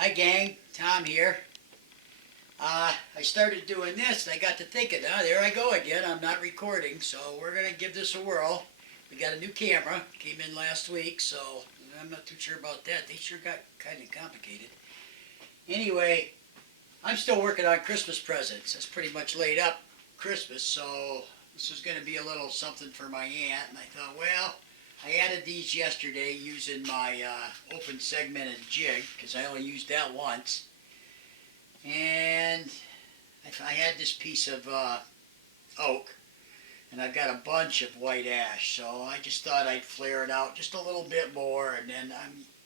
Hi gang, Tom here. I started doing this and I got to thinking, there I go again, I'm not recording, so we're going to give this a whirl. We got a new camera, came in last week, so I'm not too sure about that. They sure got kind of complicated. Anyway, I'm still working on Christmas presents. It's pretty much laid up Christmas, so this is going to be a little something for my aunt, and I thought, well, I added these yesterday using my open segmented jig, because I only used that once. And I had this piece of oak, and I've got a bunch of white ash, so I just thought I'd flare it out just a little bit more, and then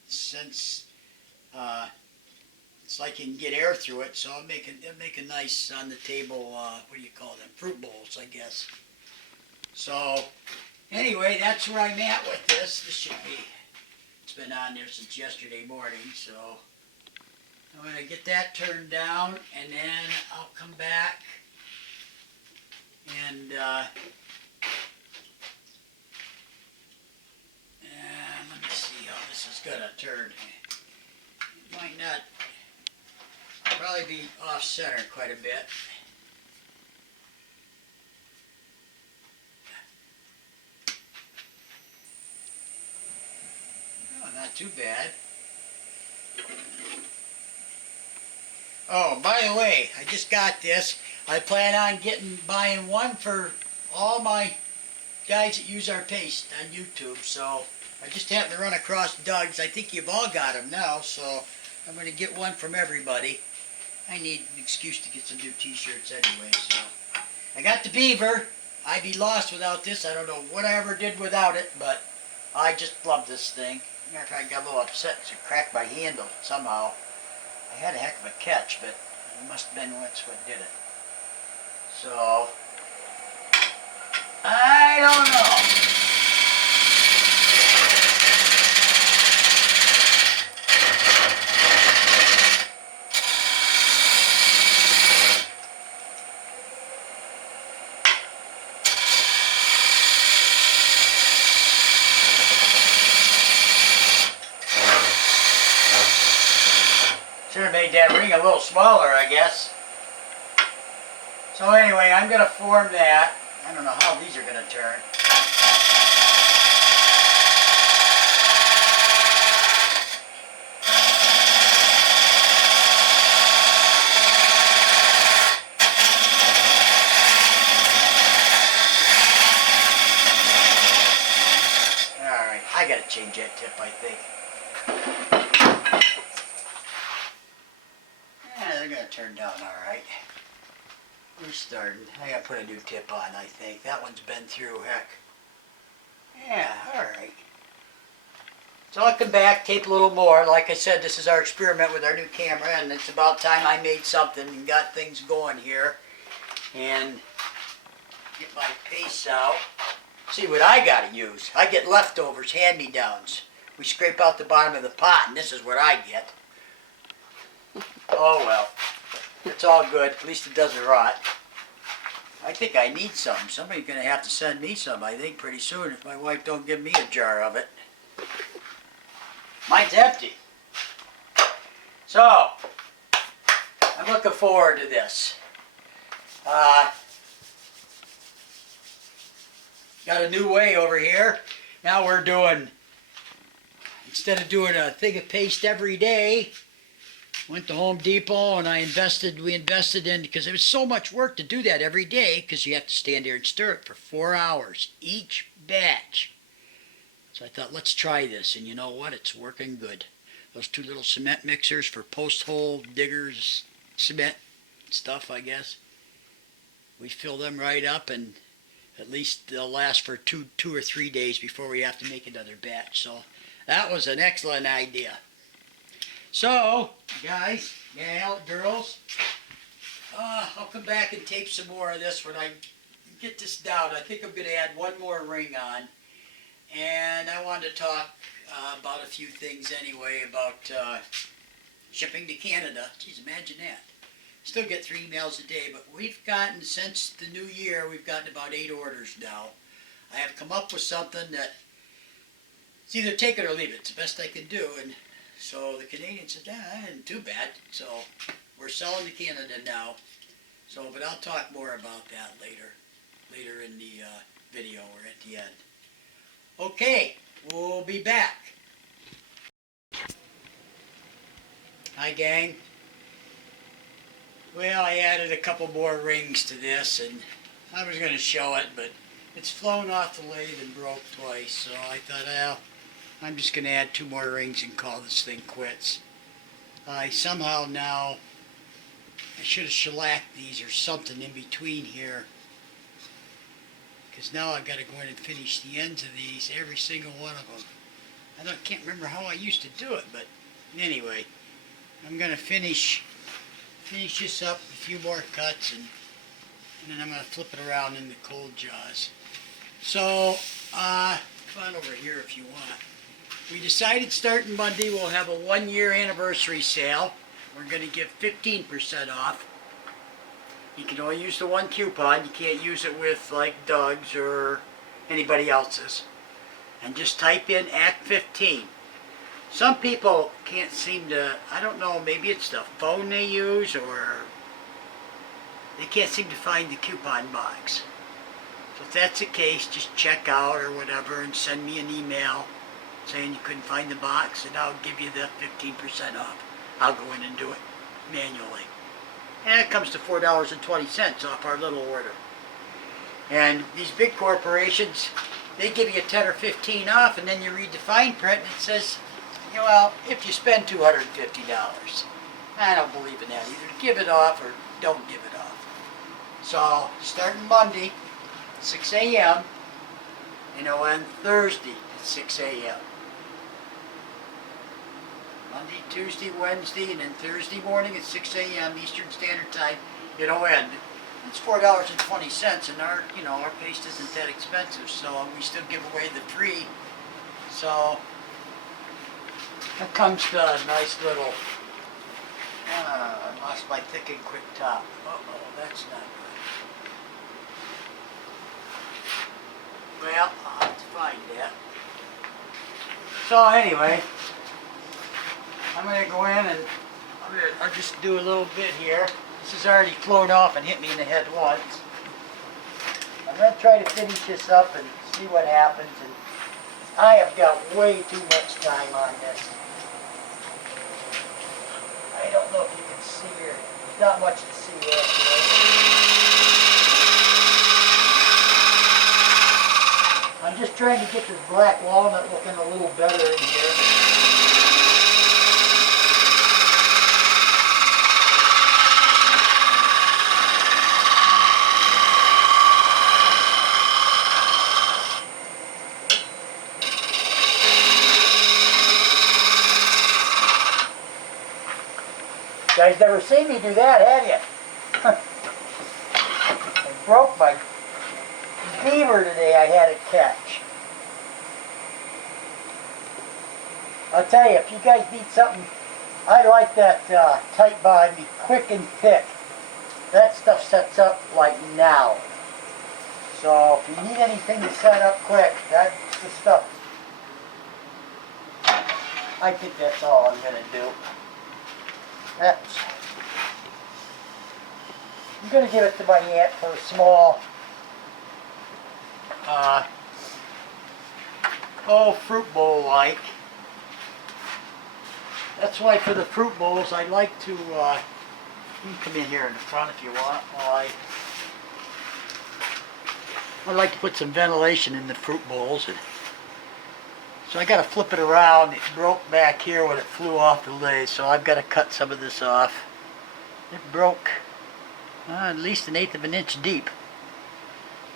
since it's like you can get air through it, so I'll make a nice on the table, what do you call them, fruit bowls, I guess. So anyway, that's where I'm at with this. This should be, it's been on there since yesterday morning, so I'm going to get that turned down, and then I'll come back and let me see how this is going to turn. It might not, probably be off center quite a bit. Oh, not too bad. Oh, by the way, I just got this. I plan on buying one for all my guys that use our paste on YouTube. So I just happened to run across Doug's. I think you've all got them now, so I'm going to get one from everybody. I need an excuse to get some new t-shirts anyway, so. I got the beaver. I'd be lost without this. I don't know what I ever did without it, but I just love this thing. Matter of fact, I got a little upset because it cracked my handle somehow. I had a heck of a catch, but it must have been what did it. So, I don't know. Should have made that ring a little smaller, I guess. So anyway, I'm going to form that. I don't know how these are going to turn. Alright, I got to change that tip, I think. They're going to turn down alright. We're starting. I got to put a new tip on, I think. That one's been through, heck. Yeah, alright. So I'll come back, tape a little more. Like I said, this is our experiment with our new camera, and it's about time I made something and got things going here. And get my paste out. See what I got to use. I get leftovers, hand-me-downs. We scrape out the bottom of the pot, and this is what I get. Oh well, it's all good. At least it doesn't rot. I think I need some. Somebody's going to have to send me some, I think, pretty soon if my wife don't give me a jar of it. Mine's empty. So, I'm looking forward to this. Got a new way over here. Now we're doing, instead of doing a thing of paste every day, went to Home Depot and we invested in, because it was so much work to do that every day, because you have to stand there and stir it for 4 hours, each batch. So I thought, let's try this, and you know what, it's working good. Those two little cement mixers for post hole diggers, cement stuff, I guess. We fill them right up, and at least they'll last for two or 3 days before we have to make another batch. So that was an excellent idea. So, guys, girls, I'll come back and tape some more of this when I get this down. I think I'm going to add one more ring on. And I wanted to talk about a few things anyway about shipping to Canada. Geez, imagine that. Still get 3 emails a day, but we've gotten, since the new year, we've gotten about 8 orders now. I have come up with something that it's either take it or leave it. It's the best I can do. And So the Canadians said, that isn't too bad. So we're selling to Canada now. So, but I'll talk more about that later in the video or at the end. Okay, we'll be back. Hi gang. Well, I added a couple more rings to this, and I was going to show it, but it's flown off the lathe and broke twice, so I thought, well, I'm just going to add 2 more rings and call this thing quits. I somehow now, I should have shellacked these or something in between here, because now I've got to go in and finish the ends of these, every single one of them. I can't remember how I used to do it, but anyway, I'm going to finish this up, a few more cuts, and then I'm going to flip it around in the cold jaws. So, come on over here if you want. We decided starting Monday we'll have a 1-year anniversary sale. We're going to give 15% off. You can only use the one coupon. You can't use it with like Doug's or anybody else's. And just type in ack15. Some people can't seem to, I don't know, maybe it's the phone they use or they can't seem to find the coupon box. So if that's the case, just check out or whatever and send me an email saying you couldn't find the box, and I'll give you the 15% off. I'll go in and do it manually. And it comes to $4.20 off our little order. And these big corporations, they give you 10 or 15 off, and then you read the fine print and it says, well, if you spend $250. I don't believe in that. Either give it off or don't give it off. So, starting Monday, 6 a.m., and it'll end Thursday at 6 a.m. Monday, Tuesday, Wednesday, and then Thursday morning at 6 a.m. Eastern Standard Time, it'll end. It's $4.20, and our paste isn't that expensive, so we still give away the free. So that comes to a nice little. I lost my thick and quick top. Uh-oh, that's not good. Well, I'll have to find that. So anyway, I'm going to go in and I'll just do a little bit here. This has already flown off and hit me in the head once. I'm going to try to finish this up and see what happens. And I have got way too much time on this. I don't know if you can see here. There's not much to see actually. I'm just trying to get this black walnut looking a little better in here. You guys never seen me do that, have you? I broke my beaver today I had to catch. I'll tell you, if you guys need something, I like that tight bond, be quick and thick. That stuff sets up like now. So if you need anything to set up quick, that's the stuff. I think that's all I'm going to do. I'm going to give it to my aunt for a small fruit bowl like. That's why for the fruit bowls I like to, you can come in here in the front if you want. I like to put some ventilation in the fruit bowls. So I got to flip it around. It broke back here when it flew off the lathe, so I've got to cut some of this off. It broke at least 1/8 of an inch deep.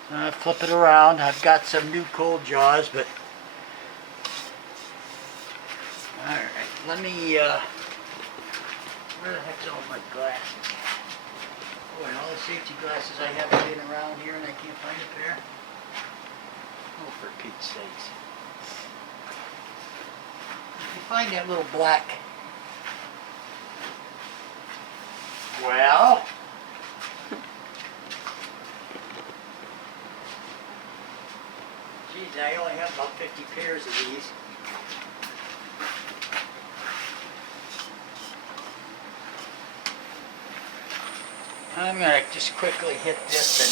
Flip it around. I've got some new cold jaws, but alright, let me, where the heck's all my glasses? Boy, all the safety glasses I have laying around here and I can't find a pair. Oh, for Pete's sakes. You find that little black. Well, geez, I only have about 50 pairs of these. I'm gonna just quickly hit this and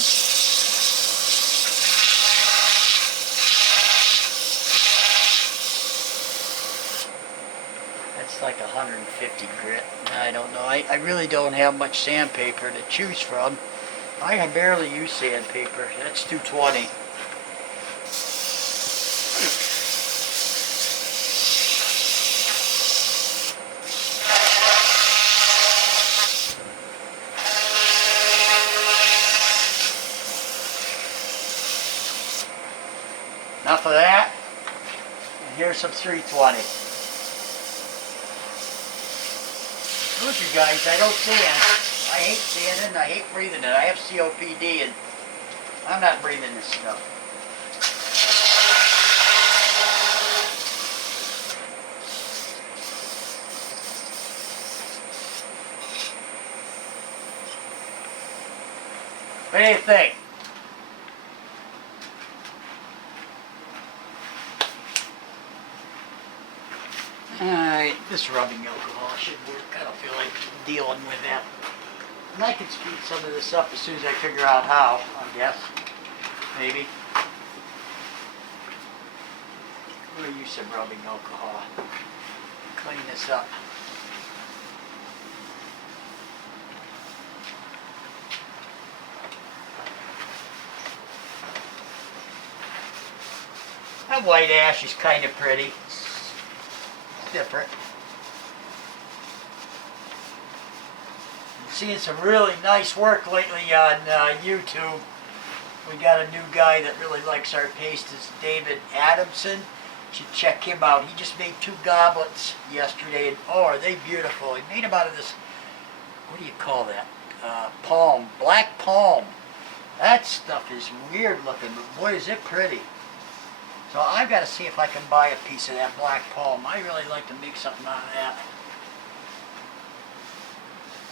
that's like 150 grit. I don't know. I really don't have much sandpaper to choose from. I barely use sandpaper. That's 220. Enough of that. And here's some 320. Look, you guys, I don't sand. I hate sanding. I hate breathing it. I have COPD and I'm not breathing this stuff. What do you think? Alright, this rubbing alcohol should work. I don't feel like dealing with that. And I can speed some of this up as soon as I figure out how, I guess. Maybe. We'll use some rubbing alcohol. Clean this up. That white ash is kind of pretty. It's different. I'm seeing some really nice work lately on YouTube. We got a new guy that really likes our paste. It's David Adamson. You should check him out. He just made 2 goblets yesterday, and oh, are they beautiful. He made them out of this, what do you call that? Palm, black palm. That stuff is weird looking, but boy is it pretty. So I've got to see if I can buy a piece of that black palm. I really like to make something out of that.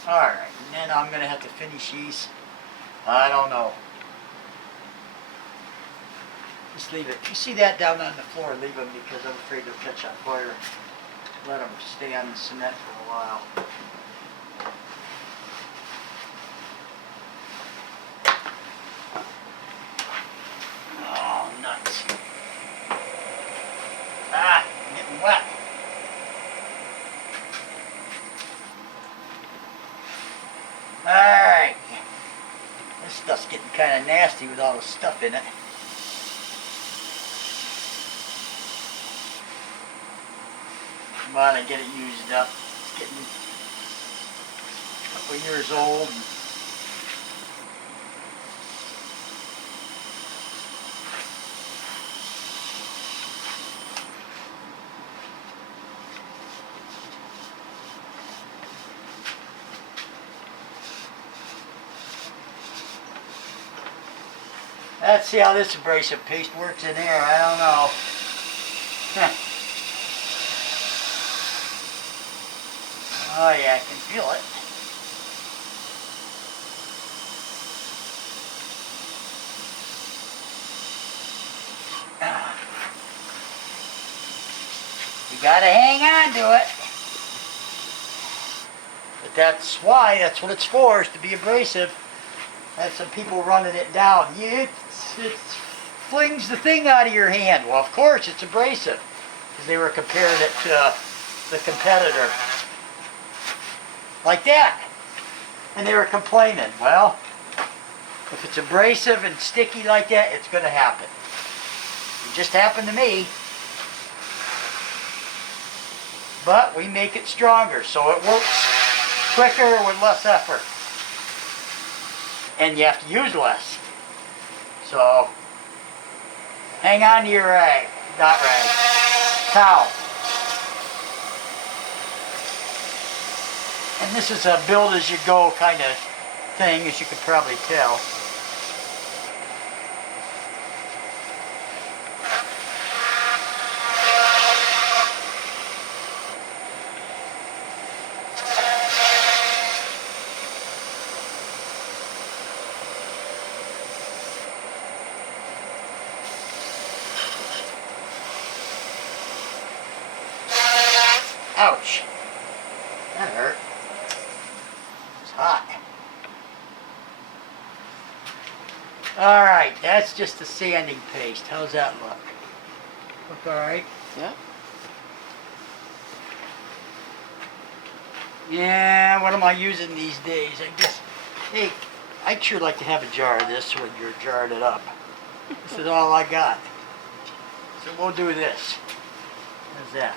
Alright, and then I'm going to have to finish these. I don't know. Just leave it. If you see that down on the floor, leave them because I'm afraid they'll catch on fire. Let them stay on the cement for a while. Oh, nuts. Ah, I'm getting wet. Alright. This stuff's getting kind of nasty with all the stuff in it. Come on, I get it used up. It's getting a couple years old. Let's see how this abrasive paste works in there. I don't know. Huh. Oh yeah, I can feel it. You gotta hang on to it. But that's why, that's what it's for, is to be abrasive. Had some people running it down. It flings the thing out of your hand. Well, of course, it's abrasive. Because they were comparing it to the competitor. Like that. And they were complaining. Well, if it's abrasive and sticky like that, it's going to happen. It just happened to me. But we make it stronger, so it works quicker with less effort. And you have to use less. So, hang on to your rag, not rag, towel. And this is a build as you go kind of thing, as you could probably tell. Ouch. That hurt. It's hot. Alright, that's just the sanding paste. How's that look? Look alright? Yeah. Yeah, what am I using these days? I guess, hey, I'd sure like to have a jar of this when you're jarring it up. This is all I got. So we'll do this. How's that?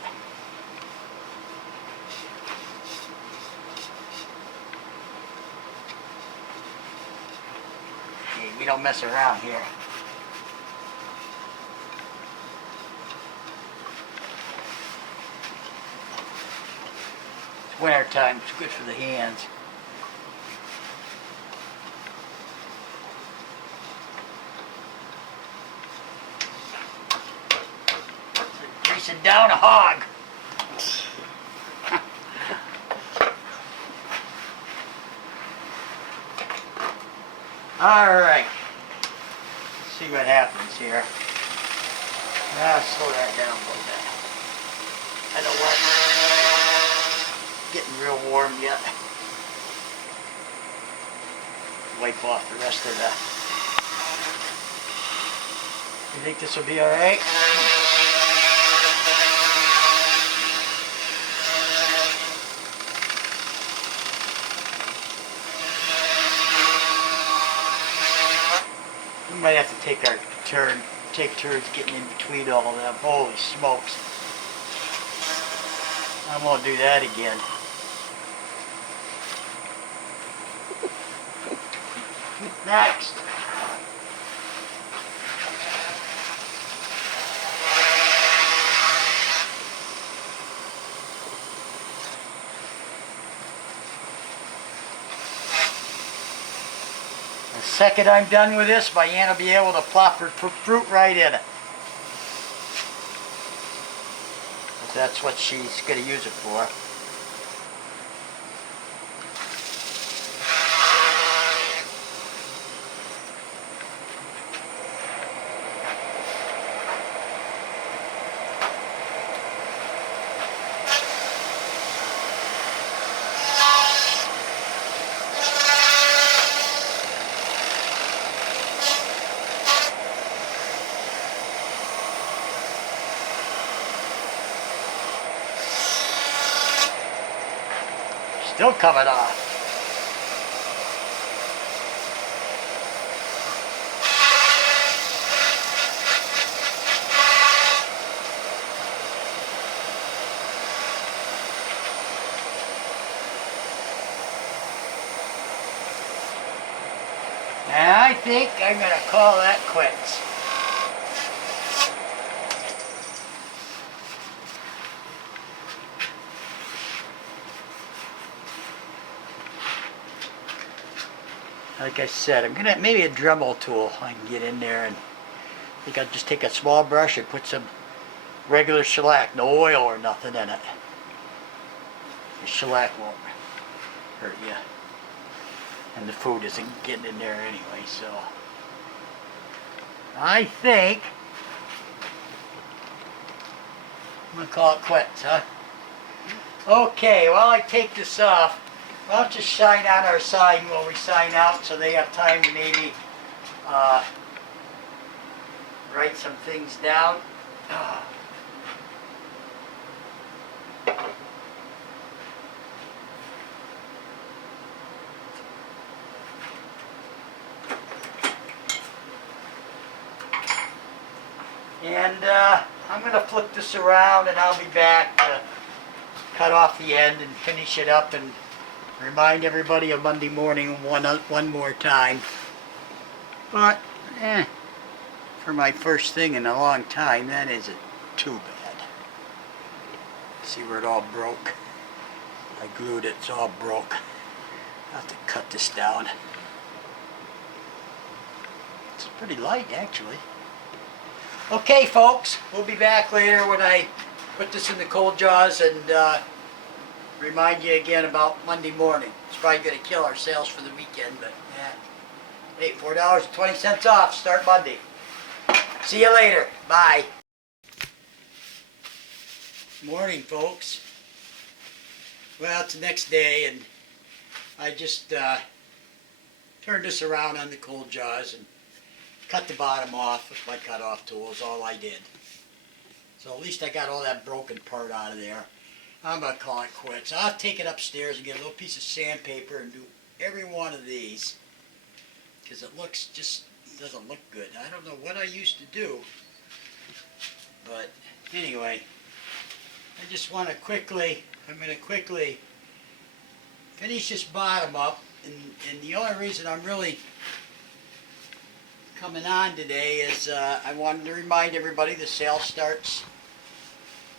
Hey, we don't mess around here. It's winter time, it's good for the hands. Greasing down a hog. Alright. Let's see what happens here. Slow that down a little bit. I don't want it getting real warm yet. Wipe off the rest of the... You think this will be alright? We might have to take turns getting in between all of them. Holy smokes. I won't do that again. Next. The second I'm done with this, my aunt will be able to plop her fruit right in it. If that's what she's going to use it for. Still coming off. And I think I'm going to call that quits. Like I said, I'm gonna maybe a Dremel tool I can get in there, and I think I'll just take a small brush and put some regular shellac, no oil or nothing in it. The shellac won't hurt you, and the food isn't getting in there anyway. So I think I'm gonna call it quits, huh? Okay, while I take this off, I'll just shine on our sign while we sign out, so they have time to maybe write some things down. And I'm going to flip this around, and I'll be back to cut off the end and finish it up and remind everybody of Monday morning one more time. But, for my first thing in a long time, that isn't too bad. See where it all broke? I glued it, it's all broke. I'll have to cut this down. It's pretty light, actually. Okay, folks, we'll be back later when I put this in the cold jaws and remind you again about Monday morning. It's probably going to kill our sales for the weekend, but hey, $4.20 off, start Monday. See you later. Bye. Morning, folks. Well, it's the next day, and I just turned this around on the cold jaws, and cut the bottom off with my cut-off tool is all I did. So at least I got all that broken part out of there. I'm going to call it quits. I'll take it upstairs and get a little piece of sandpaper and do every one of these. Because it looks just, doesn't look good. I don't know what I used to do. But anyway, I just want to quickly, I'm going to quickly finish this bottom up. And the only reason I'm really coming on today is I wanted to remind everybody the sale starts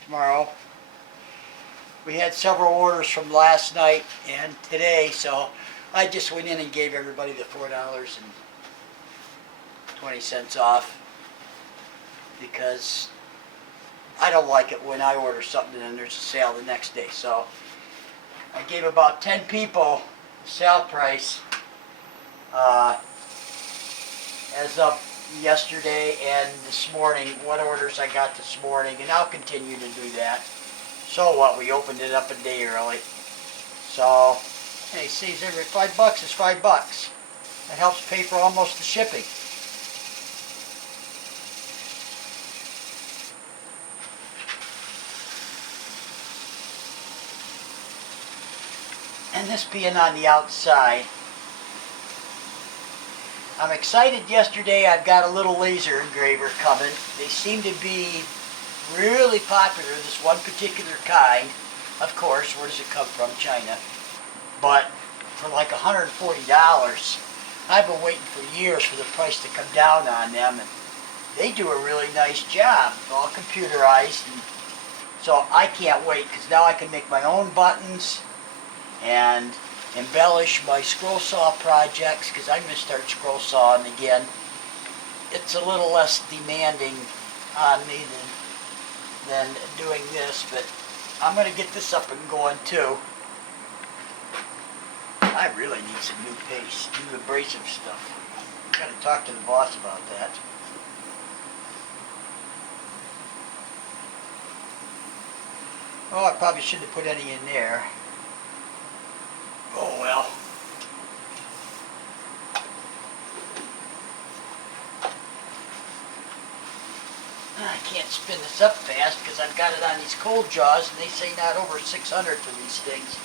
tomorrow. We had several orders from last night and today, so I just went in and gave everybody the $4.20 off because I don't like it when I order something and there's a sale the next day. So I gave about 10 people the sale price as of yesterday and this morning, what orders I got this morning, and I'll continue to do that. So what, we opened it up a day early. So, hey, saves every $5 is $5. That helps pay for almost the shipping. And this being on the outside, I'm excited. Yesterday I've got a little laser engraver coming. They seem to be really popular, this one particular kind. Of course, where does it come from? China. But for like $140, I've been waiting for years for the price to come down on them, and they do a really nice job, all computerized, and so I can't wait because now I can make my own buttons and embellish my scroll saw projects because I'm going to start scroll sawing again. It's a little less demanding on me than doing this, but I'm going to get this up and going too. I really need some new paste, new abrasive stuff. Got to talk to the boss about that. Oh, I probably shouldn't have put any in there. Oh well. I can't spin this up fast because I've got it on these cold jaws and they say not over 600 for these things.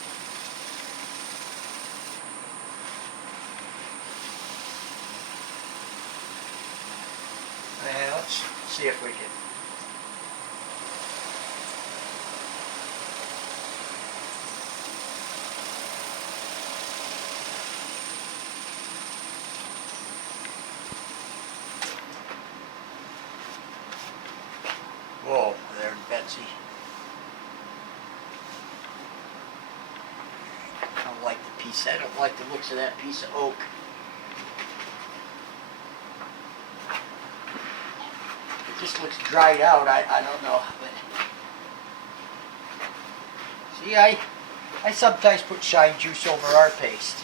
Well, let's see if we can. Whoa, there, Betsy. I don't like the piece. I don't like the looks of that piece of oak. It just looks dried out. I don't know. But see, I sometimes put shine juice over our paste.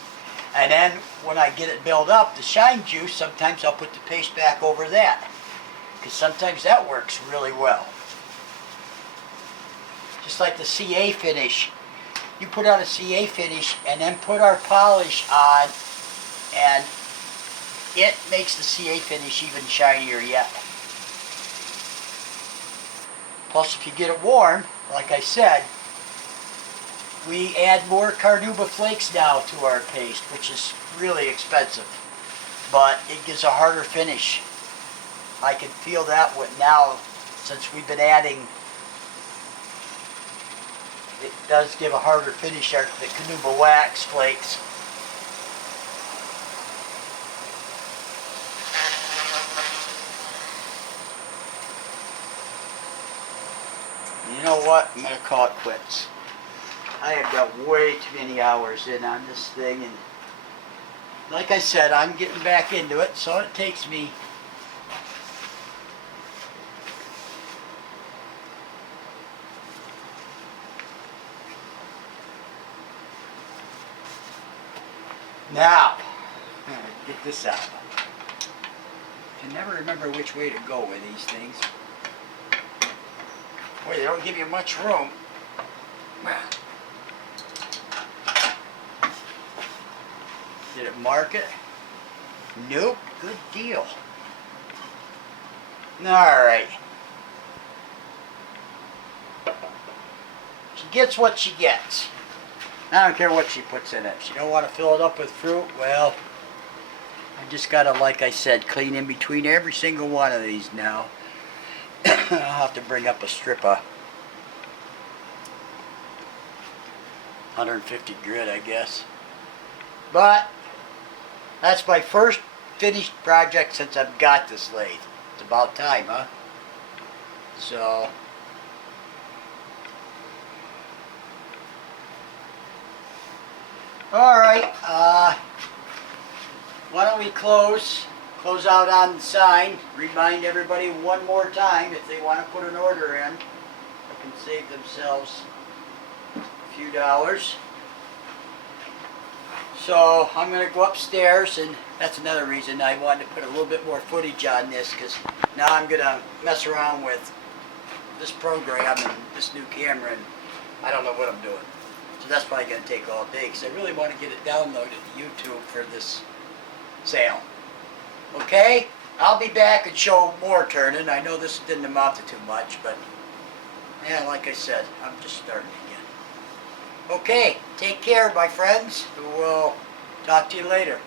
And then when I get it built up, the shine juice, sometimes I'll put the paste back over that. Because sometimes that works really well. Just like the CA finish. You put out a CA finish and then put our polish on and it makes the CA finish even shinier yet. Plus if you get it warm, like I said, we add more carnauba flakes now to our paste, which is really expensive. But it gives a harder finish. I can feel that with now, since we've been adding, it does give a harder finish, the carnauba wax flakes. You know what? I'm going to call it quits. I have got way too many hours in on this thing, and like I said, I'm getting back into it, so it takes me now, I'm going to get this out. I can never remember which way to go with these things. Boy, they don't give you much room. Did it mark it? Nope. Good deal. Alright. She gets what she gets. I don't care what she puts in it. She don't want to fill it up with fruit, well, I just gotta, like I said, clean in between every single one of these now. I'll have to bring up a strip of 150 grit, I guess. But that's my first finished project since I've got this lathe. It's about time, huh? So alright, why don't we close out on the sign, remind everybody one more time if they want to put an order in, they can save themselves a few dollars. So I'm going to go upstairs, and that's another reason I wanted to put a little bit more footage on this, because now I'm going to mess around with this program and this new camera, and I don't know what I'm doing. So that's probably going to take all day, because I really want to get it downloaded to YouTube for this sale. Okay? I'll be back and show more turning. I know this didn't amount to too much, but yeah, like I said, I'm just starting again. Okay, take care, my friends. We'll talk to you later.